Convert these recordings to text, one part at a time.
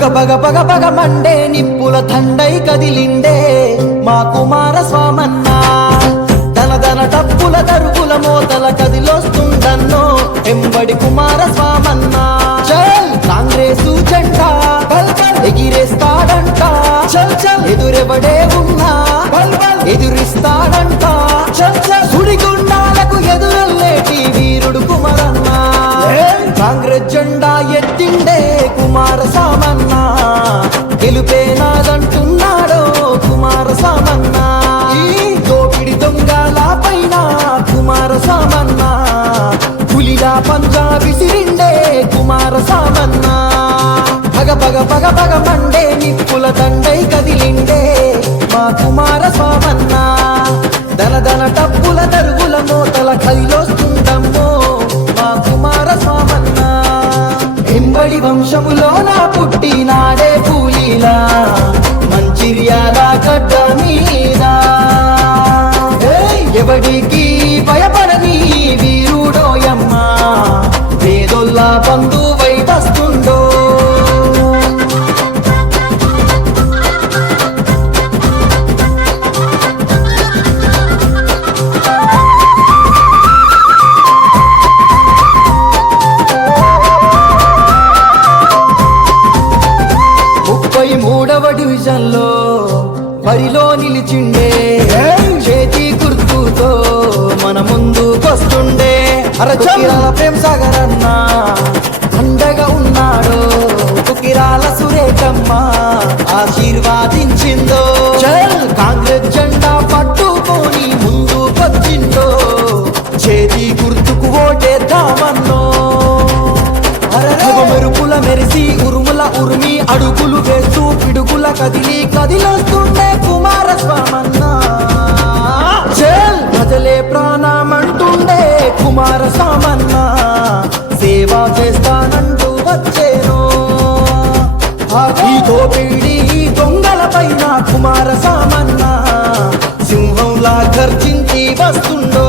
పగ పగ పగ మండే నిప్పుల తండై కదిలిండే మా కుమార స్వామన్నా ధన ధన టప్పుల దరుగుల మోతల కదిలొస్తుందన్నో ఎంబడి కుమార స్వామన్నా చల్ కాంగ్రెసు జెండా ఎగిరేస్తాడంట చల్ చల్ ఎదురెవడే ఉన్నా ఎదురిస్తాడంట చల్ చల్ సుడిగుండాలకు ఎదురెల్లేటి వీరుడు కుమారన్నా కాంగ్రెస్ జెండా ఎత్తిండే కుమార సామన్నా గెలుపే నాదంటున్నాడో కుమార సామన్నా ఈ దోపిడి దొంగల పైన కుమార సామన్నా పులిలా పంజా విసిరిండే కుమార సామన్నా పగ పగ పగ పగ మండే నిప్పుల దండై కదిలిండే మా కుమార స్వామన్నా ధన ధన టప్పుల దరుగుల మోతల కదిలొస్తుందమ్మో మా కుమార స్వామన్నా ఎంబడి వంశములోన పుట్టినాడే పూలీలా మంచిర్యాల గడ్డ మీద ఎవడికి భయపడని వీరుడోయమ్మా పేదొల్లా బంధువై వస్తుండో మూడవ డివిజన్లో బరిలో నిలిచిండే చేతి గుర్తుతో మన ముందుకొస్తుండే అరచకిరాల ప్రేమ్ సాగర్ అన్న అండగా ఉన్నాడు కుకిరాల సురేఖమ్మ ఆశీర్వాదించిందో కాంగ్రెస్ జెండా పట్టుకొని ముందుకొచ్చిందో చేతి గుర్తుకు ఓటేద్దామన్నో మెరుపుల మెరిసి ఉరుముల ఉరిమి అడుగులు వేస్తూ పిడుగుల కదిలొస్తుండే కుమార స్వామన్నా ప్రజలే ప్రాణమంటుండే కుమార స్వామన్నా సేవ చేస్తానంటూ వచ్చేను ఈ దోపిడి దొంగల పైన కుమార స్వామన్నా సింహంలా గర్జించి వస్తుండో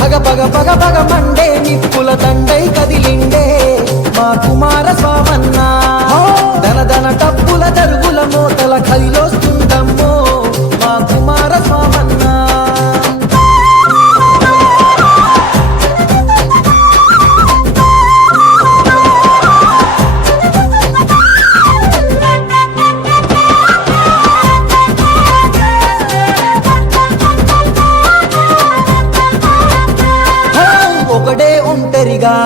పగ పగ పగ పగ మండే నిప్పుల దండై కదిలిండే మా కుమార స్వామన్నా ధన ధన టప్పుల దరుగుల మోతల కదిలొస్తుందమ్మో మా కుమార స్వామన్నా ఒకడే ఒంటరిగా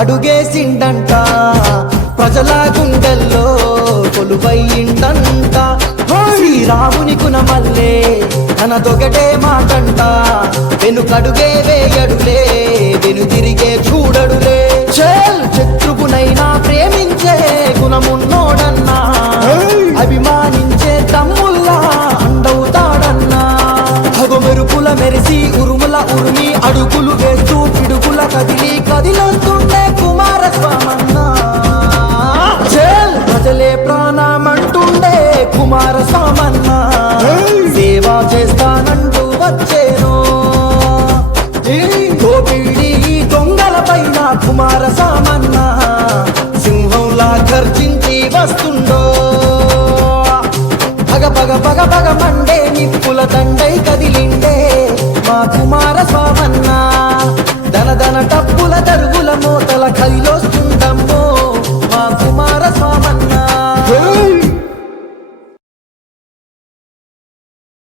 అడుగేసిండంట ప్రజల గుండెల్లో కొలువైండంట శ్రీరాముని కునమల్లే తన దొగటే మాటంట వెనుకడుగే వేయడులే వెనుదిరిగే చూడడులే శత్రువునైనా ప్రేమించే గుణమున్నోడన్నా అభిమానించే తమ్ముల్లా అండవుతాడన్నా మెరుపుల మెరిసి ఉరుముల ఉరిమి అడుగులు వేస్తూ పిడుగుల కదిలొస్తుండే కుమార స్వామన్నా ప్రజలే ప్రాణమంటుండే కుమార స్వామన్నా సేవ చేస్తానంటూ వచ్చేను దోపిడి దొంగల పైన కుమార స్వామన్నా సింహంలా గర్జించి వస్తుండో పగ పగ పగ పగ మండే నిప్పుల దండై కదిలిండే మా కుమార స్వామన్నా ధన ధన టప్పుల దరుగుల మోతల కదిలో